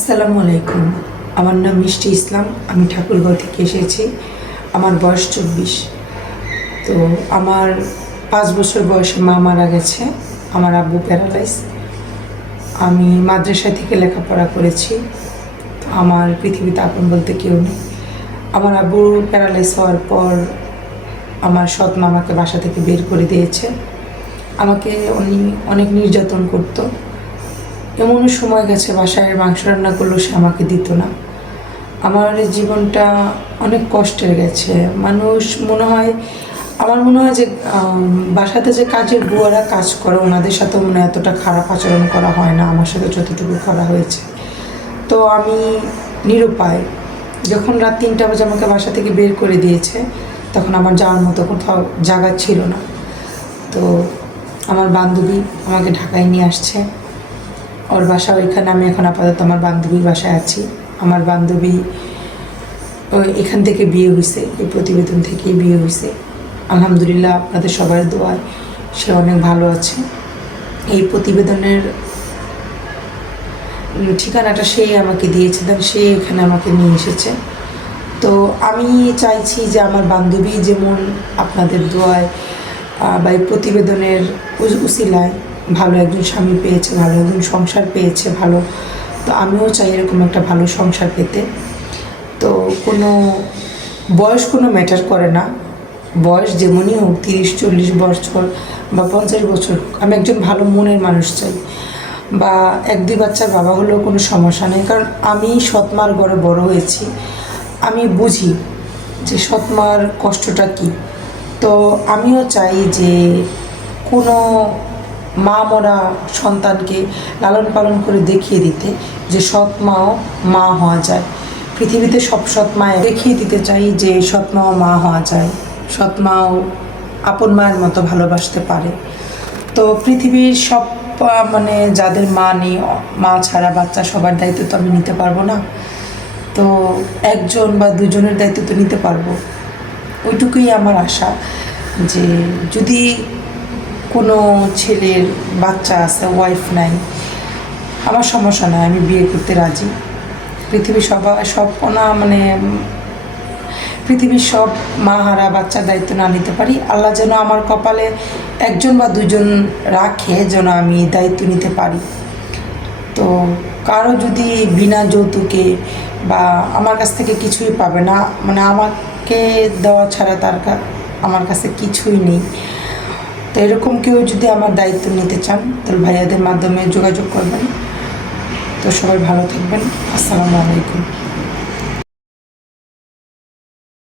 আসসালামু আলাইকুম। আমার নাম মিষ্টি ইসলাম। আমি ঠাকুরগাঁও থেকে এসেছি। আমার বয়স 24। তো আমার 5 বছর বয়সে মা মারা গেছে। আমার আব্বু প্যারালাইজ। আমি মাদ্রাসা থেকে লেখাপড়া করেছি। আমার পৃথিবীতে আপন বলতে কেউ নেই। আমার আব্বু প্যারালাইজ হওয়ার পর আমার সৎ মা আমাকে বাসা থেকে বের করে দিয়েছে। আমাকে উনি অনেক নির্যাতন করতো। এমনও সময় গেছে বাসায় মাংস রান্না করলেও সে আমাকে দিত না। আমার জীবনটা অনেক কষ্টের গেছে। আমার মনে হয় যে বাসাতে যে কাজের বুয়ারা কাজ করে ওনাদের সাথে মনে হয় এতটা খারাপ আচরণ করা হয় না আমার সাথে যতটুকু করা হয়েছে। তো আমি নিরুপায়। যখন রাত 3টা বাজে আমাকে বাসা থেকে বের করে দিয়েছে তখন আমার যাওয়ার মতো কোথাও জায়গা ছিল না। তো আমার বান্ধবী আমাকে ঢাকায় নিয়ে আসছে। ওর বাসা ওইখানে। আমি এখন আপাতত আমার বান্ধবীর বাসায় আছি। আমার বান্ধবী এখান থেকে বিয়ে হয়েছে, এই প্রতিবেদন থেকেই বিয়ে হয়েছে। আলহামদুলিল্লাহ আপনাদের সবার দোয়ায় সে অনেক ভালো আছে। এই প্রতিবেদনের ঠিকানাটা সে আমাকে দিয়েছে, সে এখানে আমাকে নিয়ে এসেছে। তো আমি চাইছি যে আমার বান্ধবী যেমন আপনাদের দোয়ায় বা এই প্রতিবেদনের উসিলায় ভালো একজন স্বামী পেয়েছে, ভালো একজন সংসার পেয়েছে ভালো, তো আমিও চাই এরকম একটা ভালো সংসার পেতে। তো কোনো ম্যাটার করে না। বয়স যেমনই হোক, 30-40 বছর বা 50 বছর হোক, আমি একজন ভালো মনের মানুষ চাই। বা 1-2 বাচ্চার বাবা হলেও কোনো সমস্যা নেই, কারণ আমি সৎমার ঘরে বড় হয়েছি। আমি বুঝি যে সৎমার কষ্টটা কী। তো আমিও চাই যে কোনো মা মরা সন্তানকে লালন পালন করে দেখিয়ে দিতে যে সৎ মাও মা হওয়া যায়। পৃথিবীতে সব সৎ মায় দেখিয়ে দিতে চাই যে সৎ মাও মা হওয়া যায়, সৎ মাও আপন মায়ের মতো ভালোবাসতে পারে। তো পৃথিবীর সব যাদের মা নেই, মা ছাড়া বাচ্চা, সবার দায়িত্ব তো আমি নিতে পারবো না। তো 1জন বা 2জনের দায়িত্ব তো নিতে পারবো। ওইটুকুই আমার আশা যে যদি কোনো ছেলের বাচ্চা আছে, ওয়াইফ নাই, আমার সমস্যা নয়, আমি বিয়ে করতে রাজি। পৃথিবীর পৃথিবীর সব মাহারা বাচ্চার দায়িত্ব না নিতে পারি। আল্লাহ যেন আমার কপালে 1জন বা 2জন রাখে যেন আমি দায়িত্ব নিতে পারি। তো কারো যদি বিনা যৌতুকে বা আমার কাছ থেকে কিছুই পাবে না, আমাকে দেওয়া ছাড়া আমার কাছে কিছুই নেই, তো এরকম কেউ যদি আমার দায়িত্ব নিতে চান তাহলে ভাইয়াদের মাধ্যমে যোগাযোগ করবেন। তো সবাই ভালো থাকবেন। আসসালামু আলাইকুম।